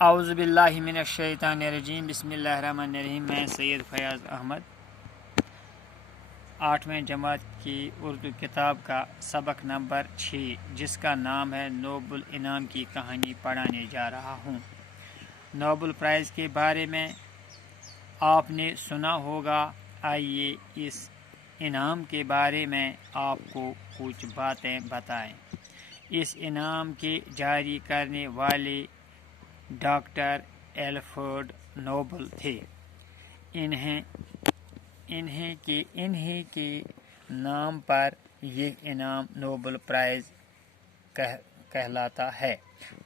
اعوذ باللہ من الشیطان الرجیم، بسم اللہ الرحمن الرحیم۔ میں سید فیاض احمد 8ویں جماعت کی اردو کتاب کا سبق نمبر 6 جس کا نام ہے نوبل انعام کی کہانی پڑھانے جا رہا ہوں۔ نوبل پرائز کے بارے میں آپ نے سنا ہوگا، آئیے اس انعام کے بارے میں آپ کو کچھ باتیں بتائیں۔ اس انعام کے جاری کرنے والے ڈاکٹر ایلفریڈ نوبل تھے۔ انہیں کے نام پر یہ انعام نوبل پرائز کہلاتا ہے،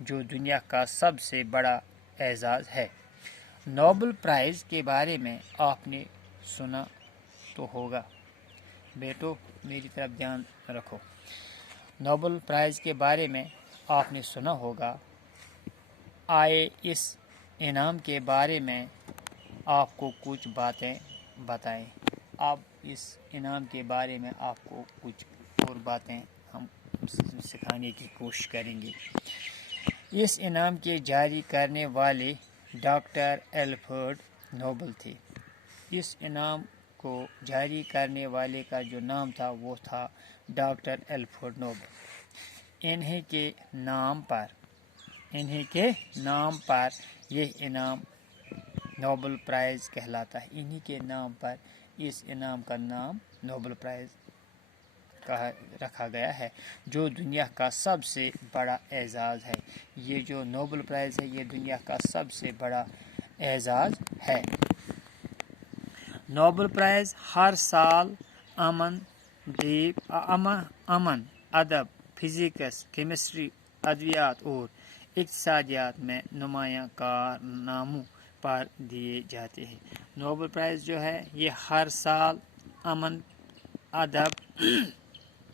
جو دنیا کا سب سے بڑا اعزاز ہے۔ نوبل پرائز کے بارے میں آپ نے سنا تو ہوگا، بیٹو میری طرف دھیان رکھو۔ نوبل پرائز کے بارے میں آپ نے سنا ہوگا، آئے اس انعام کے بارے میں آپ کو کچھ باتیں بتائیں۔ اب اس انعام کے بارے میں آپ کو کچھ اور باتیں ہم سکھانے کی کوشش کریں گے۔ اس انعام کے جاری کرنے والے ڈاکٹر ایلفریڈ نوبل تھے۔ اس انعام کو جاری کرنے والے کا جو نام تھا وہ تھا ڈاکٹر ایلفریڈ نوبل۔ انہیں کے نام پر یہ انعام نوبل پرائز کہلاتا ہے۔ انہیں کے نام پر اس انعام کا نام نوبل پرائز رکھا گیا ہے، جو دنیا کا سب سے بڑا اعزاز ہے۔ یہ جو نوبل پرائز ہے یہ دنیا کا سب سے بڑا اعزاز ہے۔ نوبل پرائز ہر سال امن، ادب، فزکس، کیمسٹری، ادویات اور اقتصادیات میں نمایاں کارناموں پر دیے جاتے ہیں۔ نوبل پرائز جو ہے یہ ہر سال امن، ادب،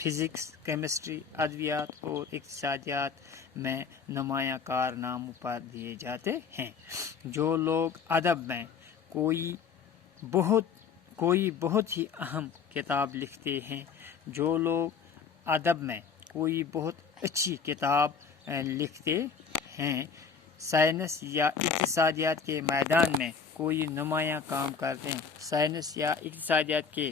فزکس، کیمسٹری، ادویات اور اقتصادیات میں نمایاں کارناموں پر دیے جاتے ہیں۔ جو لوگ ادب میں کوئی بہت ہی اہم کتاب لکھتے ہیں، جو لوگ ادب میں کوئی بہت اچھی کتاب لکھتے ہیں، سائنس یا اقتصادیات کے میدان میں کوئی نمایاں کام کرتے ہیں، سائنس یا اقتصادیات کے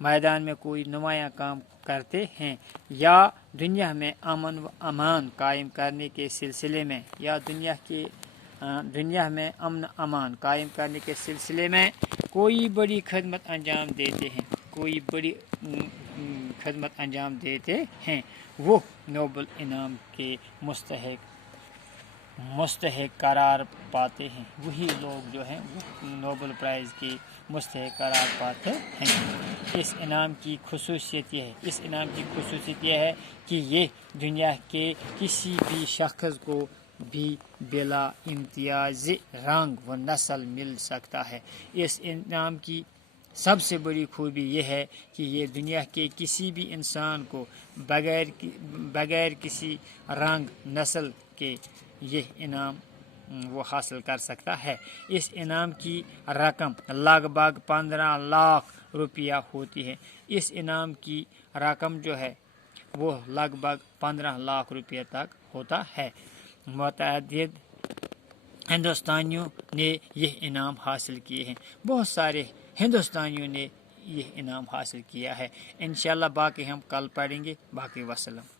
میدان میں کوئی نمایاں کام کرتے ہیں، یا دنیا میں امن و امان قائم کرنے کے سلسلے میں دنیا میں امن امان قائم کرنے کے سلسلے میں کوئی بڑی خدمت انجام دیتے ہیں، وہ نوبل انعام کے مستحق قرار پاتے ہیں۔ وہی لوگ جو ہیں وہ نوبل پرائز کے مستحق قرار پاتے ہیں۔ اس انعام کی خصوصیت یہ ہے کہ یہ دنیا کے کسی بھی شخص کو بھی بلا امتیاز رنگ و نسل مل سکتا ہے۔ اس انعام کی سب سے بڑی خوبی یہ ہے کہ یہ دنیا کے کسی بھی انسان کو بغیر کسی رنگ نسل کے یہ انعام وہ حاصل کر سکتا ہے۔ اس انعام کی رقم لگ بھگ 15 لاکھ روپیہ ہوتی ہے۔ اس انعام کی رقم جو ہے وہ لگ بھگ 15 لاکھ روپیہ تک ہوتا ہے۔ متعدد ہندوستانیوں نے یہ انعام حاصل کیے ہیں، بہت سارے ہندوستانیوں نے یہ انعام حاصل کیا ہے۔ انشاءاللہ باقی ہم کل پڑھیں گے۔ باقی وسلم۔